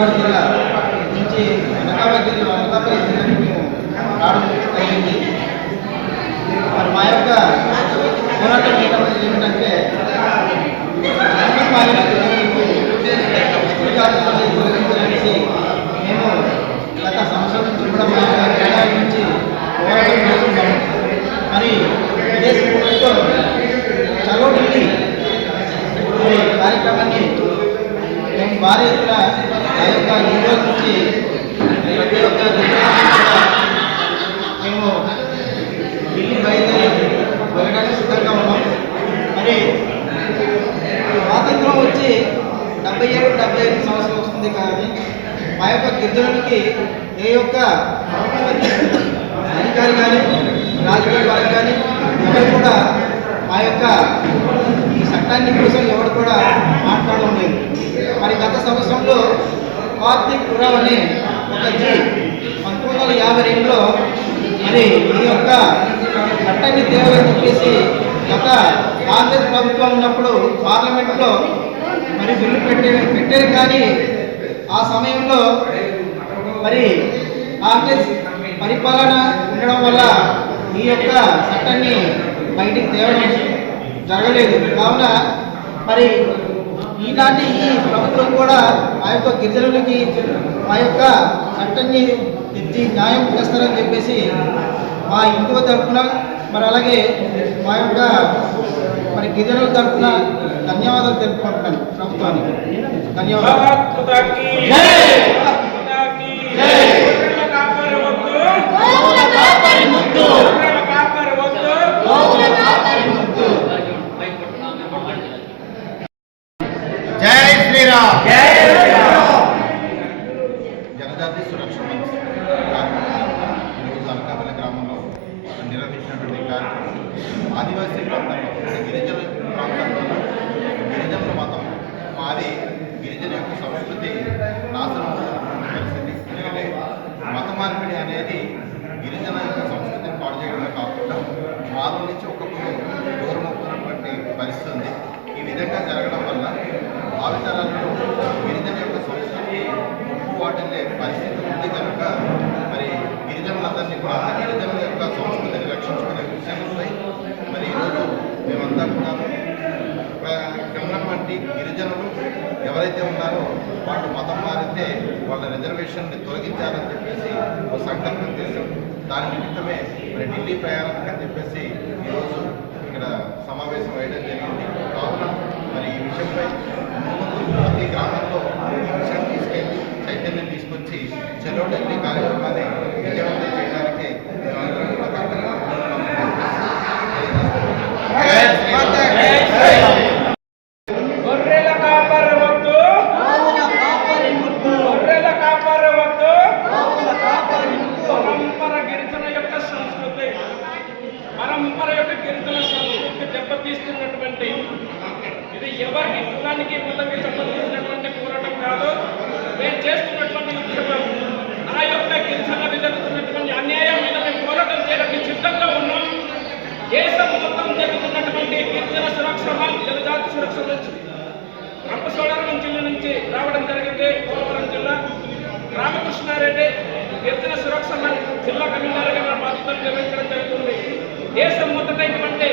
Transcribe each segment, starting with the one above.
గోదావరి జిల్లా నుంచి అనకాపల్లి జిల్లాకు మేము రావడం జరిగింది. మరి మా యొక్క పోరాటం ఏమిటంటే తొలగించాలనేసి మేము గత సంవత్సరం నుంచి కూడా మా యొక్క కేంద్రాల నుంచి పోరాటం చేస్తున్నాము. మరి ఇదే స్ఫూర్తితో చలో ఢిల్లీ కార్యక్రమాన్ని మేము భారీ ఎత్తున ఆ యొక్క ఈ రోజు నుంచి ప్రతి ఒక్క మేము ఢిల్లీ బయలుదేరి వెళ్ళడానికి సిద్ధంగా ఉన్నాం. మరి స్వాతంత్రం వచ్చి 77-78 సంవత్సరాలు వస్తుంది. కానీ మా యొక్క గిరిజనులకి ఏ యొక్క అధికారి కానీ రాజకీయ వారికి కానీ ఎవరు కూడా మా యొక్క ఈ చట్టాన్ని కోసం ఎవరు కూడా మాట్లాడడం లేదు. మరి గత సంవత్సరంలో కార్తీక్ పురావ్ అనే ఒక 1952లో మరి ఈ యొక్క చట్టాన్ని తేవాలని చెప్పేసి గత కాంగ్రెస్ ప్రభుత్వం ఉన్నప్పుడు పార్లమెంట్లో మరి బిల్లు పెట్టారు. కానీ ఆ సమయంలో మరి కాంగ్రెస్ పరిపాలన ఉండడం వల్ల ఈ యొక్క చట్టాన్ని బయటికి తేవడం జరగలేదు. కావున మరి ఈనాటి ఈ ప్రభుత్వం కూడా ఆ యొక్క గిరిజనులకి ఆ యొక్క చట్టాన్ని తెచ్చి న్యాయం చేస్తారని చెప్పేసి మా హిందువు తరఫున మరి అలాగే మా యొక్క మరి గిరిజనుల తరఫున ధన్యవాదాలు తెలుపుకుంటున్నాను ప్రభుత్వానికి. ధన్యవాదాలు. జై శ్రీరామ్. జనజాతి సురక్ష మంత్రి ఈరోజు అనకాపల్లి గ్రామంలో నిర్వహించినటువంటి కార్యక్రమం ఆదివాసీ ప్రాంతంలో గిరిజన ప్రాంతంలో గిరిజనుల మతం మారి గిరిజన యొక్క సంస్కృతి నాశనం అవుతున్నటువంటి పరిస్థితి. ఎందుకంటే మత మార్పిడి అనేది గిరిజన యొక్క సంస్కృతిని పాడు చేయడమే కాకుండా మానవుల నుంచి ఒక్కొక్కరు దూరం అవుతున్నటువంటి పరిస్థితి ఉంది. ఈ విధంగా జరగడం వల్ల భావితరాలలో గిరిజన యొక్క సంస్కృతి వాటిల్లే పరిస్థితి ఉంది కనుక మరి గిరిజనులందరినీ కూడా గిరిజనుల యొక్క సంస్కృతిని రక్షించుకునే విషయంపై మరి ఈరోజు మేమంతా కూడా ఉన్నటువంటి గిరిజనులు ఎవరైతే ఉన్నారో వాళ్ళు మతం మారితే వాళ్ళ రిజర్వేషన్ని తొలగించాలని చెప్పేసి ఒక సంకల్పం చేశాం. దాని నిమిత్తమే మరి ఢిల్లీ ప్రయాణానికి అని చెప్పేసి ఈరోజు ఇక్కడ సమావేశం వేయడం జరిగింది. కావున మరి ఈ విషయంపై ప్రతి గ్రామంలో ఈ విషయం తీసుకెళ్ళి చైతన్యం తీసుకొచ్చి చలో ఢిల్లీ కార్యక్రమాన్ని విజయవంతం చేయడానికి దెబ్బతీస్తున్నటువంటి ఇది ఎవరికి కులానికి మతానికి సంబంధించినటువంటి పోరాటం కాదు. మేము చేస్తున్నటువంటి ఉద్యమం ఆ యొక్క గిరిజనులకు జరుగుతున్నటువంటి అన్యాయం మీద మేము పోరాటం చేయడానికి సిద్ధంగా ఉన్నాం. దేశం మొత్తం జరుగుతున్నటువంటి గిరిజన సురక్ష జనజాతి సురక్ష నుంచి రంపచోడవరం జిల్లా నుంచి రావడం జరిగింది. పోలవరం జిల్లా రామకృష్ణారెడ్డి గిరిజన సురక్ష జిల్లా కమిషనర్గా మన బాధ్యతలు నిర్వహించడం జరుగుతుంది. దేశం మొదటైనటువంటి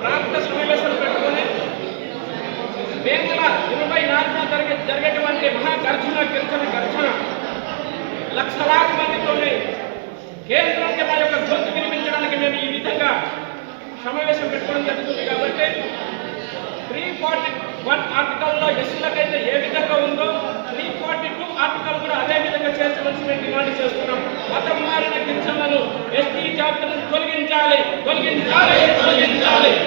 ప్రాంత సమావేశాలు పెట్టుకుని మే నెల 24న జరిగేటువంటి మహాగర్జన గిరిజన గర్జన లక్షలాది మందితోనే కేంద్రానికి మా యొక్క గొంతు వినిపించడానికి మేము ఈ విధంగా సమావేశం పెట్టుకోవడం జరుగుతుంది. కాబట్టి 341 ఆర్టికల్లో ఎస్సీలకైతే ఏ విధంగా ఉందో 342 ఆర్టికల్ కూడా అదే విధంగా చేర్చవలసి మేము డిమాండ్ చేస్తున్నాం. మతం మారిన గిరిజనులను ఎస్టీ జాబితాను తొలగించాలి.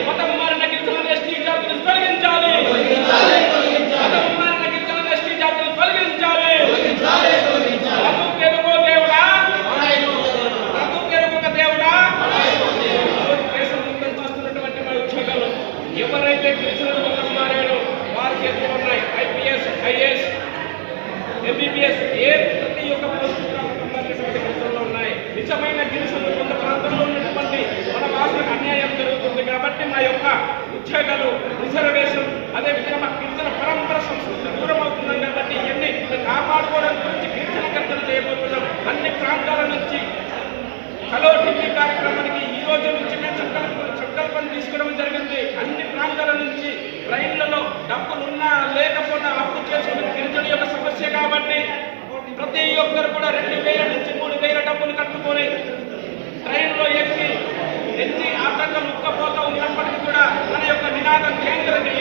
మతం మారిన గిరిజనులను ఎస్టీ జాబితాను తొలగించాలి. మతం మారిన గిరిజనులను ఎస్టీ జాబితాను తొలగించాలి. ప్రభుకెరుగో దేవుడా, దేవుడా దేశం మొత్తం చూస్తున్నటువంటి మా ఉద్యోగాలు ఎవరైతే గిరిజనులు మతం మారారో వారి చేతులు ఉన్నాయి. IPS, IAS, MBBS ప్రతి ఒక్క గిరిజనులు ఉన్నాయి. నిజమైన గిరిజనులు కొంత ప్రాంతంలో ఉన్నటువంటి మన భాషలకు అన్యాయం జరుగుతుంది. కాబట్టి మా యొక్క ఉద్యోగాలు రిజర్వేషన్ అదేవిధంగా మా గిరిజన పరంపర సంస్కృతి దూరం అవుతున్నాం. కాబట్టి ఇవన్నీ కాపాడుకోవడానికి అన్ని ప్రాంతాల నుంచి హలో ఢిల్లీ కార్యక్రమానికి ఈ రోజు నుంచి మేము సంకల్పం తీసుకోవడం జరిగింది. అన్ని ప్రాంతాల నుంచి ట్రైన్లలో డబ్బులు ఉన్నా లేకపోయినా అప్పు చేసుకుని గిరిజన యొక్క సమస్య కాబట్టి ప్రతి ఒక్కరు కూడా 2,000 నుంచి 3,000 డబ్బులు కట్టుకొని ట్రైన్లో ఎక్కి ఎన్ని ఆటంకాలు ఉక్కపోతూ ఉన్నప్పటికీ కూడా మన యొక్క నినాదం కేంద్రాన్ని